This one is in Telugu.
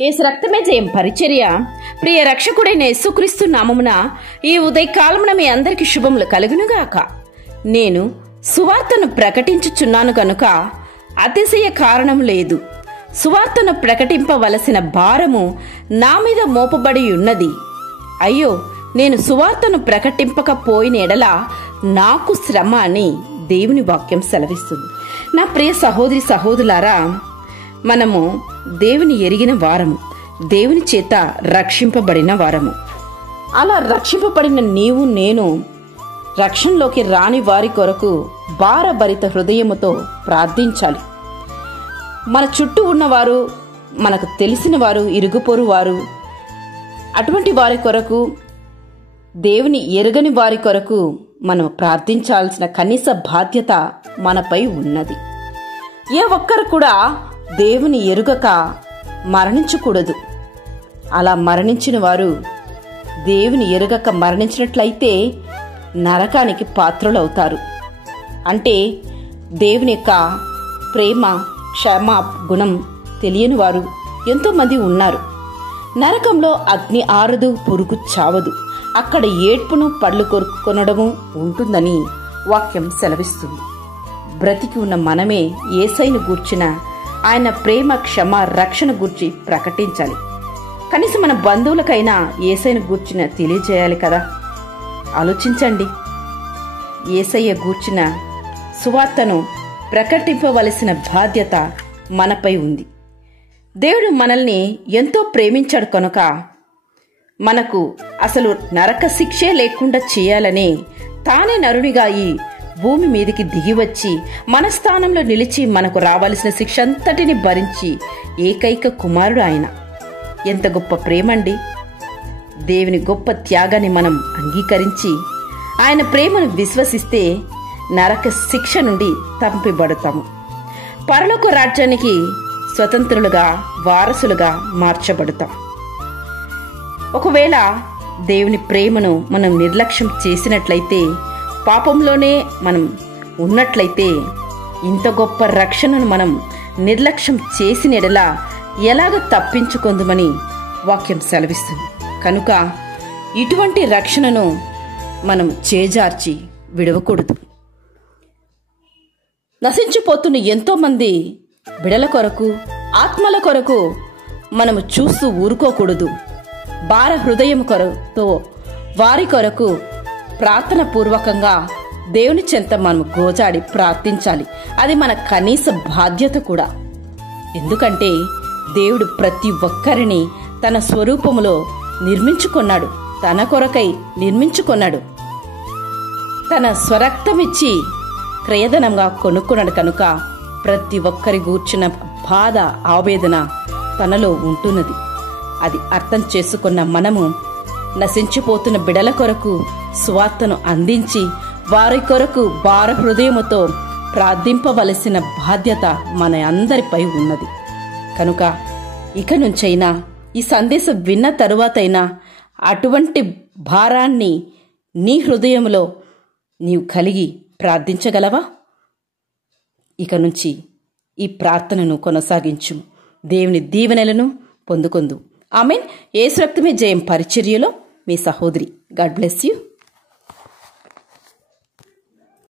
యేసు రక్తమే జయం పరిచర్య. ప్రియ రక్షకుడైన యేసుక్రీస్తు నామమున ఈ ఉదయకాలమున మీ అందరికి శుభములు కలుగునుగాక. నేను సువార్తను ప్రకటించుచున్నాను గనుక అతిశయ కారణం లేదు. సువార్తను ప్రకటింపవలసిన భారము నా మీద మోపబడి ఉన్నది. అయ్యో, నేను సువార్తను ప్రకటింపకపోయిన ఎడల నాకు శ్రమ అని దేవుని వాక్యం సెలవిస్తుంది. నా ప్రియ సహోదరి సహోదరులారా, మనము దేవుని ఎరిగిన వారము, దేవుని చేత రక్షింపబడిన వారము. అలా రక్షింపబడిన నీవు నేను రక్షణలోకి రాని వారి కొరకు భారభరిత హృదయముతో ప్రార్థించాలి. మన చుట్టూ ఉన్నవారు, మనకు తెలిసిన వారు, ఇరుగుపొరు వారు, అటువంటి వారి కొరకు, దేవుని ఎరగని వారి కొరకు మనం ప్రార్థించాల్సిన కనీస బాధ్యత మనపై ఉన్నది. ఏ ఒక్కరు కూడా దేవుని ఎరుగక మరణించకూడదు. అలా మరణించిన వారు దేవుని ఎరుగక మరణించినట్లయితే నరకానికి పాత్రులవుతారు. అంటే దేవుని యొక్క ప్రేమ, క్షమ గుణం తెలియని వారు ఎంతోమంది ఉన్నారు. నరకంలో అగ్ని ఆరదు, పురుగు చావదు, అక్కడ ఏడ్పును పళ్ళు కొనడము ఉంటుందని వాక్యం సెలవిస్తుంది. బ్రతికి ఉన్న మనమే యేసయ్యను గూర్చిన ఆయన ప్రేమ, క్షమ, రక్షణ గూర్చి ప్రకటించాలి. కనీసం మన బంధువులకైనా యేసయ్యను గూర్చిన తెలియజేయాలి కదా. ఆలోచించండి. యేసయ్య గూర్చిన సువార్తను ప్రకటింపవలసిన బాధ్యత మనపై ఉంది. దేవుడు మనల్ని ఎంతో ప్రేమించాడు కనుక మనకు అసలు నరక శిక్షే లేకుండా చేయాలని తానే నరునిగా ఈ భూమి మీదికి దిగివచ్చి మన స్థానంలో నిలిచి మనకు రావాల్సిన శిక్ష అంతటిని భరించి ఏకైక కుమారుడు ఆయన. ఎంత గొప్ప ప్రేమండి! దేవుని గొప్ప త్యాగాన్ని మనం అంగీకరించి ఆయన ప్రేమను విశ్వసిస్తే నరక శిక్ష నుండి తప్పింపబడతాము. పరలోక రాజ్యానికి స్వతంత్రులుగా, వారసులుగా మార్చబడతాం. ఒకవేళ దేవుని ప్రేమను మనం నిర్లక్ష్యం చేసినట్లయితే, పాపంలోనే మనం ఉన్నట్లయితే, ఇంత గొప్ప రక్షణను మనం నిర్లక్ష్యం చేసిన ఎడల ఎలాగ తప్పించుకుందామని వాక్యం సెలవిస్తుంది. కనుక ఇటువంటి రక్షణను మనం చేజార్చి విడవకూడదు. నశించిపోతున్న ఎంతో మంది బిడల కొరకు, ఆత్మల కొరకు మనము చూస్తూ ఊరుకోకూడదు. భార హృదయం కొరతో వారి కొరకు ప్రార్థన పూర్వకంగా దేవుని చెంత మనం గోజాడి ప్రార్థించాలి. అది మన కనీస బాధ్యత కూడా. ఎందుకంటే దేవుడు ప్రతి ఒక్కరిని తన స్వరూపములో నిర్మించుకున్నాడు, తన కొరకై నిర్మించుకున్నాడు. తన స్వరక్తమిచ్చి క్రయధనంగా కొనుక్కున్నాడు కనుక ప్రతి ఒక్కరి గూర్చిన బాధ, ఆవేదన తనలో ఉంటున్నది. అది అర్థం చేసుకున్న మనము నశించిపోతున్న బిడల కొరకు సువార్తను అందించి వారి కొరకు భార హృదయముతో ప్రార్థింపవలసిన బాధ్యత మన అందరిపై ఉన్నది. కనుక ఇక నుంచైనా, ఈ సందేశం విన్న తరువాతైనా అటువంటి భారాన్ని నీ హృదయంలో నీవు కలిగి ప్రార్థించగలవా? ఇక నుంచి ఈ ప్రార్థనను కొనసాగించు. దేవుని దీవెనలను పొందుకొందు. ఆమెన్. యేసు రక్తమే జయం పరిచర్యలో మీ సహోదరి. God bless you.